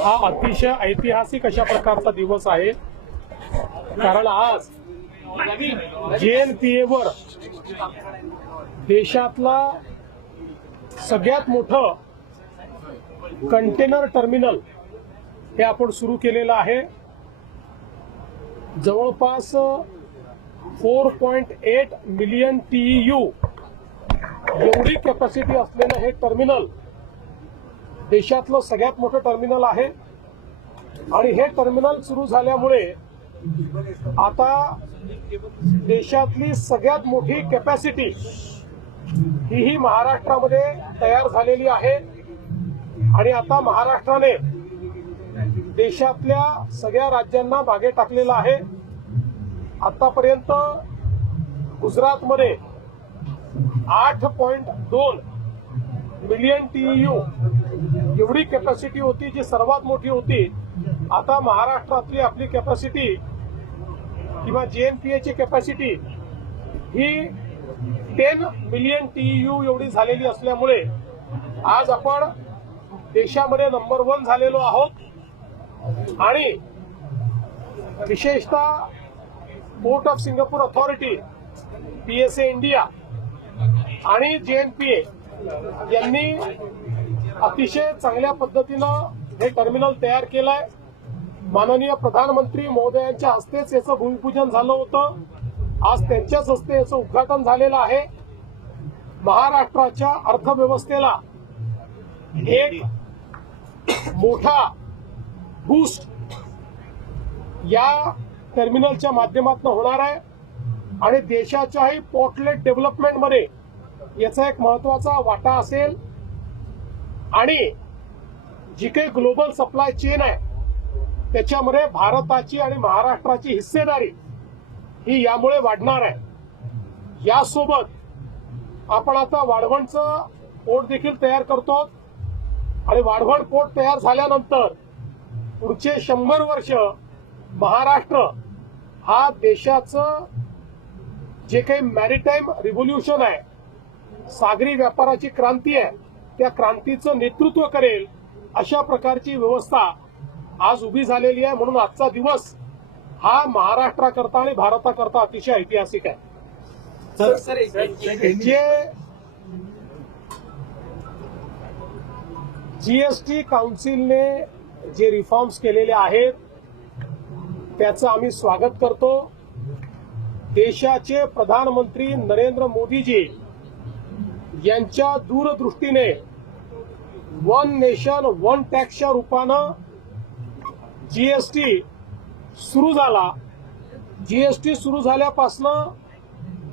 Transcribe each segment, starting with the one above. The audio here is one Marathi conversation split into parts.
हा अतिशय ऐतिहासिक अशा प्रकारचा दिवस आहे कारण आज जेएनपीएवर देशातला सगळ्यात मोठं कंटेनर टर्मिनल हे आपण सुरू केलेलं आहे जवळपास फोर पॉइंट एट मिलियन यू एवढी कॅपॅसिटी असलेलं हे टर्मिनल देशातलं सगळ्यात मोठं टर्मिनल आहे आणि हे टर्मिनल सुरू झाल्यामुळे आता देशातली सगळ्यात मोठी कॅपॅसिटी ही ही महाराष्ट्रामध्ये तयार झालेली आहे आणि आता महाराष्ट्राने देशातल्या सगळ्या राज्यांना मागे टाकलेलं आहे आतापर्यंत गुजरातमध्ये आठ पॉईंट दोन मिलियन टीईयू एवढी कॅपॅसिटी होती जी सर्वात मोठी होती आता महाराष्ट्रातली आपली कॅपॅसिटी किंवा जेएनपीएची कॅपॅसिटी ही टेन मिलियन टीईयू एवढी झालेली असल्यामुळे आज आपण देशामध्ये नंबर वन झालेलो आहोत आणि विशेषतः port of Singapore authority PSA India आणि जेएनपीए यांनी अतिशय चांगल्या पद्धतीनं हे टर्मिनल तयार केलंय माननीय प्रधानमंत्री महोदयांच्या हस्तेच याचं भूमिपूजन झालं होतं आज त्यांच्याच हस्ते याचं उद्घाटन झालेलं आहे महाराष्ट्राच्या अर्थव्यवस्थेला एक मोठा बूस्ट या टर्मिनलच्या माध्यमातून होणार आहे आणि देशाच्याही पोर्टलेट डेव्हलपमेंटमध्ये याचा एक महत्वाचा वाटा असेल आणि जी काही ग्लोबल सप्लाय चेन आहे त्याच्यामध्ये भारताची आणि महाराष्ट्राची हिस्सेदारी ही यामुळे वाढणार आहे यासोबत आपण आता वाढवणचं पोट देखील तयार करतो आणि वाढवण पोट तयार झाल्यानंतर पुढचे शंभर वर्ष महाराष्ट्र हा देशाचं जे काही मॅरिटाईम रिव्होल्युशन आहे सागरी व्यापाराची क्रांती आहे त्या क्रांतीचं नेतृत्व करेल अशा प्रकारची व्यवस्था आज उभी झालेली आहे म्हणून आजचा दिवस हा महाराष्ट्राकरता आणि भारताकरता अतिशय ऐतिहासिक आहे जे जीएसटी काउन्सिलने जे रिफॉर्म्स केलेले आहेत त्याचं आम्ही स्वागत करतो देशाचे प्रधानमंत्री नरेंद्र मोदीजी यांच्या दूरदृष्टीने वन नेशन वन टॅक्सच्या रूपानं जीएसटी सुरू झाला जीएसटी सुरू झाल्यापासनं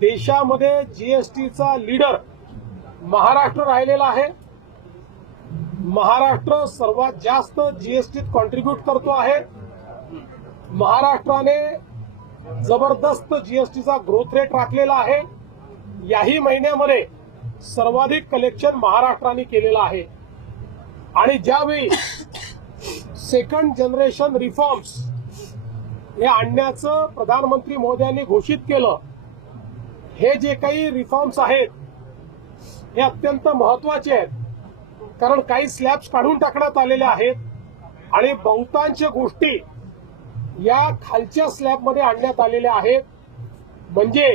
देशामध्ये जीएसटीचा लीडर महाराष्ट्र राहिलेला आहे महाराष्ट्र सर्वात जास्त जीएसटीत कॉन्ट्रीब्यूट करतो आहे महाराष्ट्राने जबरदस्त जीएसटीचा ग्रोथ रेट राखलेला आहे याही महिन्यामध्ये सर्वाधिक कलेक्शन महाराष्ट्राने केलेलं आहे आणि ज्यावेळी सेकंड जनरेशन रिफॉर्म्स हे आणण्याचं प्रधानमंत्री मोदयांनी घोषित केलं हे जे काही रिफॉर्म्स आहेत हे अत्यंत महत्वाचे आहेत कारण काही स्लॅब्स काढून टाकण्यात आलेल्या आहेत आणि बहुतांश गोष्टी या खालच्या स्लॅबमध्ये आणण्यात आलेल्या आहेत म्हणजे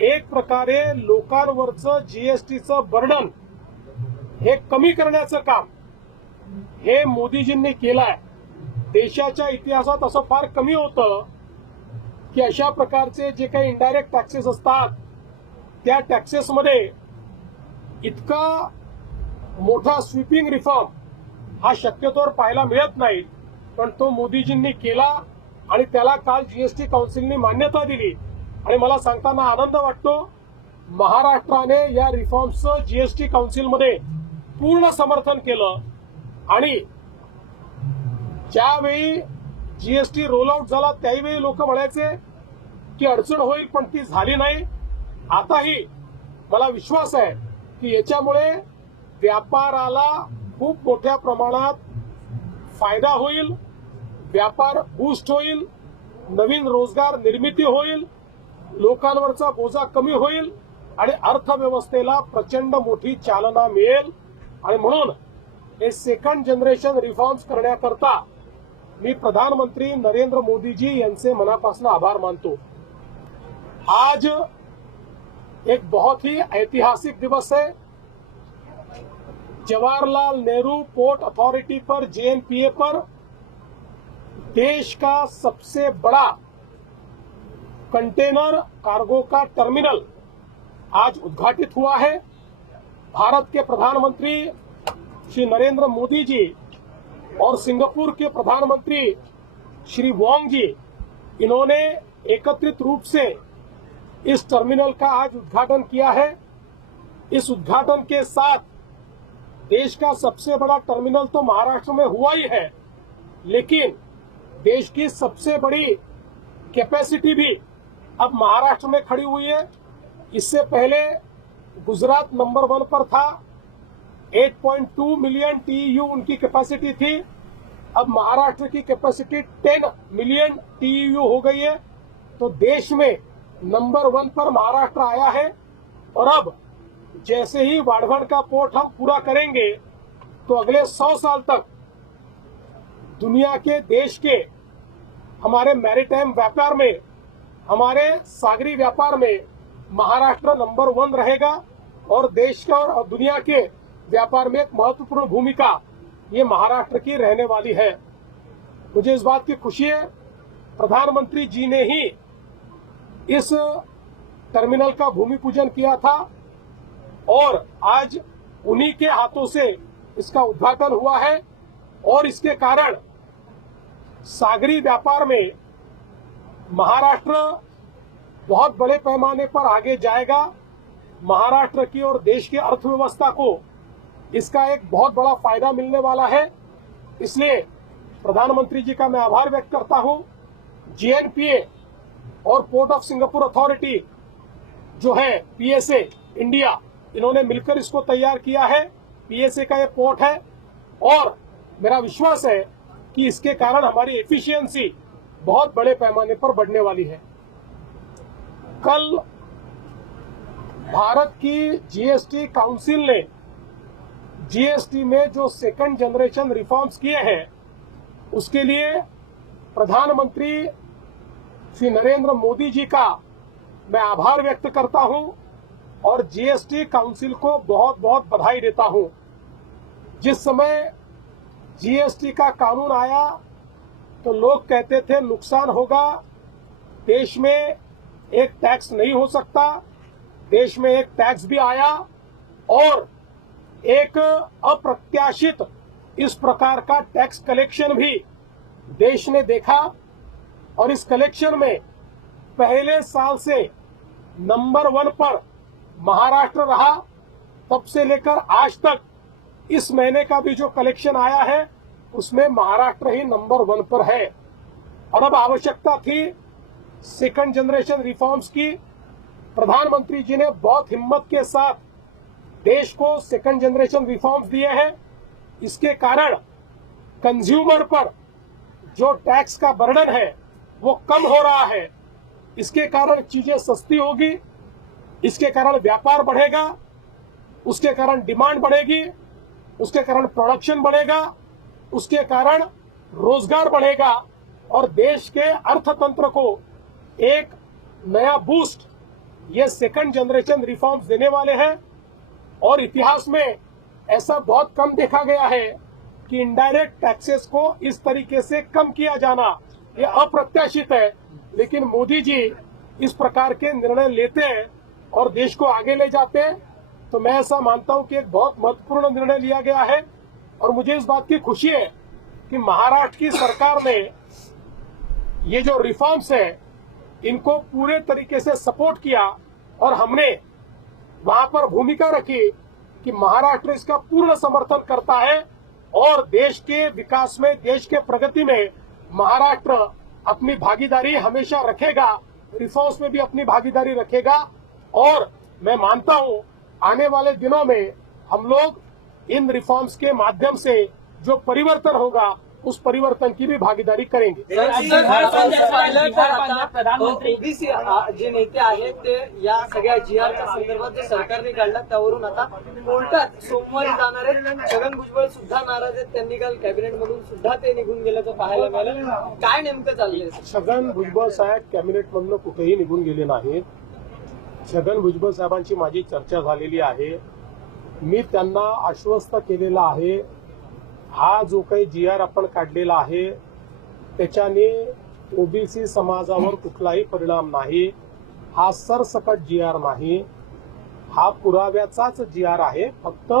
एक प्रकारे लोकांवरचं जीएसटीचं बर्डन हे कमी करण्याचं काम हे मोदीजींनी केलं आहे देशाच्या इतिहासात असं फार कमी होतं की अशा प्रकारचे जे काही इनडायरेक्ट टॅक्सेस असतात त्या टॅक्सेसमध्ये इतका मोठा स्वीपिंग रिफॉर्म हा शक्यतोवर पाहायला मिळत नाही पण तो मोदीजींनी केला आणि त्याला काल जीएसटी काउन्सिलनी मान्यता दिली आणि मला सांगताना आनंद वाटतो महाराष्ट्राने या रिफॉर्मचं जीएसटी काउन्सिलमध्ये पूर्ण समर्थन केलं आणि ज्यावेळी जीएसटी रोल आऊट झाला त्याहीवेळी लोक म्हणायचे की अडचण होईल पण ती झाली नाही आताही मला विश्वास आहे की याच्यामुळे व्यापाराला खूप मोठ्या प्रमाणात फायदा होईल व्यापार बूस्ट होईल नवीन रोजगार निर्मिती होईल लोकांवरचा बोजा कमी होईल आणि अर्थव्यवस्थेला प्रचंड मोठी चालना मिळेल आणि म्हणून हे सेकंड जनरेशन रिफॉर्म्स करण्याकरता मी प्रधानमंत्री नरेंद्र मोदीजी यांचे मनापासून आभार मानतो आज एक बहुत ही ऐतिहासिक दिवस है जवाहरलाल नेहरू पोर्ट अथॉरिटी पर जेएनपीए पर देश का सबसे बड़ा कंटेनर कार्गो का टर्मिनल आज उद्घाटित हुआ है भारत के प्रधानमंत्री श्री नरेंद्र मोदी जी और सिंगापुर के प्रधानमंत्री श्री वांग जी इन्होंने एकत्रित रूप से इस टर्मिनल का आज उद्घाटन किया है इस उद्घाटन के साथ देश का सबसे बड़ा टर्मिनल तो महाराष्ट्र में हुआ ही है लेकिन देश की सबसे बड़ी कैपेसिटी भी अब महाराष्ट्र में खड़ी हुई है इससे पहले गुजरात नंबर वन पर था 8.2 मिलियन टीयू उनकी कैपेसिटी थी अब महाराष्ट्र की कैपेसिटी 10 मिलियन टीयू हो गई है तो देश में नंबर वन पर महाराष्ट्र आया है और अब जैसे ही वाढ़वड़ का पोर्ट हम पूरा करेंगे तो अगले सौ साल तक दुनिया के देश के हमारे मैरिटाइम व्यापार में हमारे सागरी व्यापार में महाराष्ट्र नंबर वन रहेगा और देश का और दुनिया के व्यापार में एक महत्वपूर्ण भूमिका ये महाराष्ट्र की रहने वाली है मुझे इस बात की खुशी है प्रधानमंत्री जी ने ही इस टर्मिनल का भूमि पूजन किया था और आज उन्हीं के हाथों से इसका उद्घाटन हुआ है और इसके कारण सागरी व्यापार में महाराष्ट्र बहुत बड़े पैमाने पर आगे जाएगा महाराष्ट्र की और देश की अर्थव्यवस्था को इसका एक बहुत बड़ा फायदा मिलने वाला है इसलिए प्रधानमंत्री जी का मैं आभार व्यक्त करता हूं जीएनपीए और पोर्ट ऑफ सिंगापुर अथॉरिटी जो है पीएसए इंडिया इन्होंने मिलकर इसको तैयार किया है पीएसए का यह पोर्ट है और मेरा विश्वास है कि इसके कारण हमारी एफिशिएंसी बहुत बड़े पैमाने पर बढ़ने वाली है कल भारत की जीएसटी काउंसिल ने जीएसटी में जो सेकंड जनरेशन रिफॉर्म्स किए हैं उसके लिए प्रधानमंत्री श्री नरेंद्र मोदी जी का मैं आभार व्यक्त करता हूं और जीएसटी काउंसिल को बहुत बहुत बधाई देता हूं जिस समय जीएसटी का कानून आया तो लोग कहते थे नुकसान होगा देश में एक टैक्स नहीं हो सकता देश में एक टैक्स भी आया और एक अप्रत्याशित इस प्रकार का टैक्स कलेक्शन भी देश ने देखा और इस कलेक्शन में पहले साल से नंबर वन पर महाराष्ट्र रहा तब से लेकर आज तक इस महीने का भी जो कलेक्शन आया है उसमें महाराष्ट्र ही नंबर वन पर है और अब आवश्यकता थी सेकंड जनरेशन रिफॉर्म्स की प्रधानमंत्री जी ने बहुत हिम्मत के साथ देश को सेकंड जनरेशन रिफॉर्म्स दिए हैं इसके कारण कंज्यूमर पर जो टैक्स का बर्डन है वो कम हो रहा है इसके कारण चीजें सस्ती होगी इसके कारण व्यापार बढ़ेगा उसके कारण डिमांड बढ़ेगी उसके कारण प्रोडक्शन बढ़ेगा उसके कारण रोजगार बढ़ेगा और देश के अर्थतंत्र को एक नया बूस्ट ये सेकंड जनरेशन रिफॉर्म्स देने वाले हैं और इतिहास में ऐसा बहुत कम देखा गया है कि इनडायरेक्ट टैक्सेस को इस तरीके से कम किया जाना ये अप्रत्याशित है लेकिन मोदी जी इस प्रकार के निर्णय लेते हैं और देश को आगे ले जाते हैं तो मैं ऐसा मानता हूं कि एक बहुत महत्वपूर्ण निर्णय लिया गया है और मुझे इस बात की खुशी है कि महाराष्ट्र की सरकार ने ये जो रिफॉर्म्स है इनको पूरे तरीके से सपोर्ट किया और हमने वहां पर भूमिका रखी कि महाराष्ट्र इसका पूर्ण समर्थन करता है और देश के विकास में देश के प्रगति में महाराष्ट्र अपनी भागीदारी हमेशा रखेगा रिफॉर्म्स में भी अपनी भागीदारी रखेगा और मैं मानता हूं आने वाले दिनों में हम लोग इन रिफॉर्म्स के माध्यम से जो परिवर्तन होगा उस परिवर्तन की भी भागीदारी करेंगे जे नेते आहेत ते या सगळ्या जी आरच्या संदर्भात जे सरकारने काढला त्यावरून आता कोर्टात सोमवारी जाणार आहेत छगन भुजबळ सुद्धा नाराज आहेत त्यांनी काल कॅबिनेट मधून सुद्धा ते निघून गेल्याचं पाहायला मिळालं काय नेमकं चाललंय छगन भुजबळ साहेब कॅबिनेट मधून कुठेही निघून गेले नाही छगन भुजबळ साहेबांची माझी चर्चा झालेली आहे मी त्यांना आश्वस्त केलेला आहे हा जो काही जी आर आपण काढलेला आहे त्याच्याने ओबीसी समाजावर कुठलाही परिणाम नाही हा सरसकट जी आर नाही हा पुराव्याचाच जी आर आहे फक्त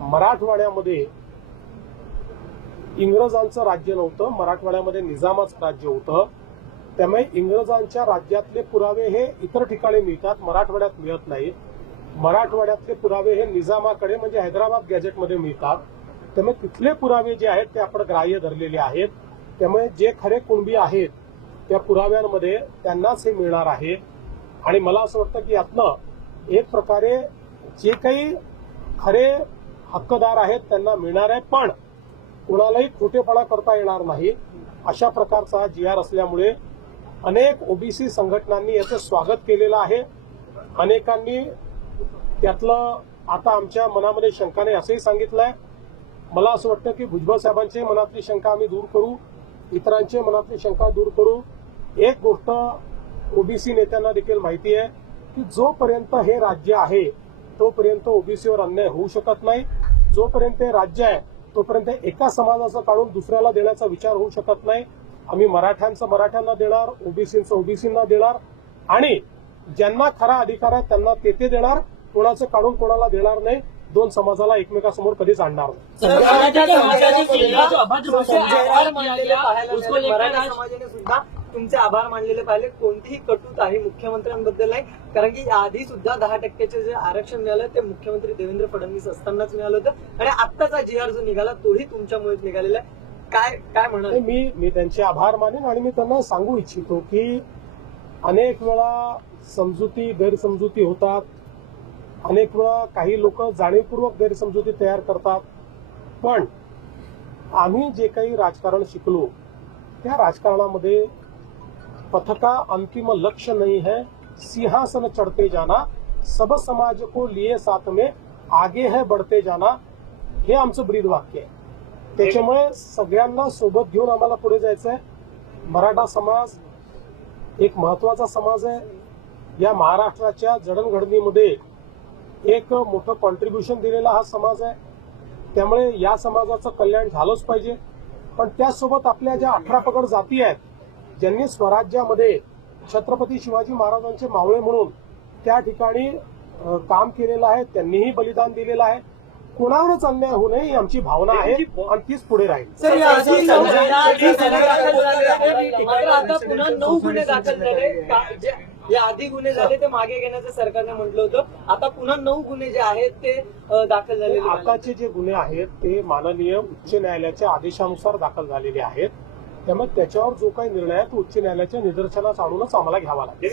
मराठवाड्यामध्ये इंग्रजांचं राज्य नव्हतं मराठवाड्यामध्ये निजामाचं राज्य होतं त्यामुळे इंग्रजांच्या राज्यातले पुरावे हे इतर ठिकाणी मिळतात मराठवाड्यात मिळत नाहीत मराठवाड्यातले पुरावे हे निजामाकडे म्हणजे हैदराबाद गॅजेटमध्ये मिळतात त्यामुळे तिथले पुरावे जे आहेत ते आपण ग्राह्य धरलेले आहेत त्यामुळे जे खरे कुणबी आहेत त्या पुराव्यांमध्ये त्यांनाच हे मिळणार आहे आणि मला असं वाटतं की यातनं एक प्रकारे जे काही खरे हक्कदार आहेत त्यांना मिळणार आहे पण कुणालाही खोटेपणा करता येणार नाही अशा प्रकारचा जी आर असल्यामुळे अनेक ओबीसी संघटनांनी याचं स्वागत केलेलं आहे अनेकांनी त्यातलं आता आमच्या मनामध्ये शंकाने असंही सांगितलंय मला असं वाटतं की भुजबळ साहेबांची मनातली शंका आम्ही दूर करू इतरांची मनातली शंका दूर करू एक गोष्ट ओबीसी नेत्यांना देखील माहिती आहे की जोपर्यंत हे राज्य आहे तोपर्यंत ओबीसीवर अन्याय होऊ शकत नाही जोपर्यंत हे राज्य आहे तोपर्यंत एका समाजाचं काढून दुसऱ्याला देण्याचा विचार होऊ शकत नाही आम्ही मराठ्यांचं मराठ्यांना देणार ओबीसीचं ओबीसींना देणार आणि ज्यांना खरा अधिकार आहे त्यांना ते देणार कोणाचं काढून कोणाला देणार नाही दोन समाजाला एकमेकासमोर कधीच आणणार नाही तुमचे आभार मानलेले पाहिले कोणतीही कटूत आहे मुख्यमंत्र्यांबद्दल नाही कारण की आधी सुद्धा दहा टक्क्याचे जे आरक्षण मिळालं ते मुख्यमंत्री देवेंद्र फडणवीस असतानाच मिळालं होतं आणि आत्ताचा जी आर जो निघाला तोही तुमच्यामुळेच निघालेला आहे काय काय म्हणाल मी मी त्यांचे आभार मानेन आणि मी त्यांना सांगू इच्छितो की अनेक वेळा समजुती गैरसमजुती होतात अनेक वेळा काही लोक जाणीवपूर्वक गैरसमजुती तयार करतात पण आम्ही जे काही राजकारण शिकलो त्या राजकारणामध्ये पथका अंतिम लक्ष्य नाही है सिंहासन चढ़ते जाना सब समाज को लिए साथ में आगे है बढ़ते जाना हे आमचं ब्रीद वाक्य आहे त्याच्यामुळे सगळ्यांना सोबत घेऊन आम्हाला पुढे जायचं आहे मराठा समाज एक महत्वाचा समाज आहे या महाराष्ट्राच्या जडणघडणीमध्ये एक मोठं कॉन्ट्रीब्युशन दिलेला हा समाज आहे त्यामुळे या समाजाचं कल्याण झालंच पाहिजे पण त्याचसोबत आपल्या ज्या अठरा पगड जाती आहेत ज्यांनी स्वराज्यामध्ये छत्रपती शिवाजी महाराजांचे मावळे म्हणून त्या ठिकाणी काम केलेलं आहे त्यांनीही बलिदान दिलेलं आहे कोणावरच अन्याय होऊ नये ही आमची भावना आहे आणि तीच पुढे राहील आता पुन्हा नऊ गुन्हे दाखल झाले या आधी गुन्हे झाले ते मागे घेण्याचं सरकारने म्हटलं होतं आता पुन्हा नऊ गुन्हे जे आहेत ते दाखल झाले आताचे जे गुन्हे आहेत ते माननीय उच्च न्यायालयाच्या आदेशानुसार दाखल झालेले आहेत त्यामुळे त्याच्यावर जो काही निर्णय आहे तो उच्च न्यायालयाच्या निदर्शनास आणूनच आम्हाला घ्यावा लागेल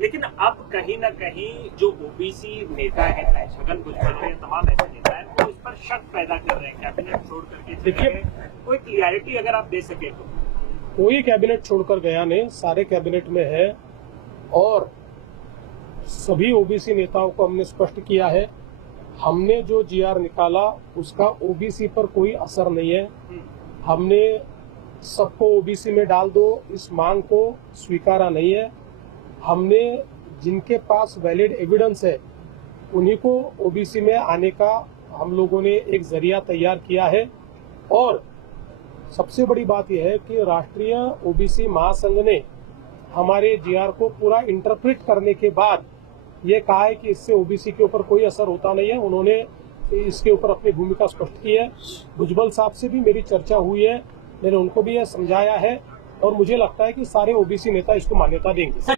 लेकिन अब कहीं ना कहीं जो ओबीसी नेता है तमाम ऐसे नेता है और शक पैदा कर रहे हैं कैबिनेट छोड़ करके देखिए कोई क्लियरिटी अगर आप दे सके तो कोई कैबिनेट छोड़कर गया नहीं सारे कैबिनेट में है और सभी ओबीसी नेताओं को हमने स्पष्ट किया है हमने जो जीआर निकाला उसका ओबीसी पर कोई असर नहीं है हमने सबको ओबीसी में डाल दो इस मांग को स्वीकारा नहीं है हमने जिनके पास वैलिड एविडेंस है उन्हीं को ओबीसी में आने का हम लोगों ने एक जरिया तैयार किया है और सबसे बड़ी बात यह है कि राष्ट्रीय ओबीसी महासंघ ने हमारे जीआर को पूरा इंटरप्रेट करने के बाद ये कहा है कि इससे ओबीसी के ऊपर कोई असर होता नहीं है उन्होंने इसके ऊपर अपनी भूमिका स्पष्ट की है भुजबल साहब से भी मेरी चर्चा हुई है मैंने उनको भी यह समझाया है और मुझे लगता है कि सारे ओबीसी नेता इसको मान्यता देंगे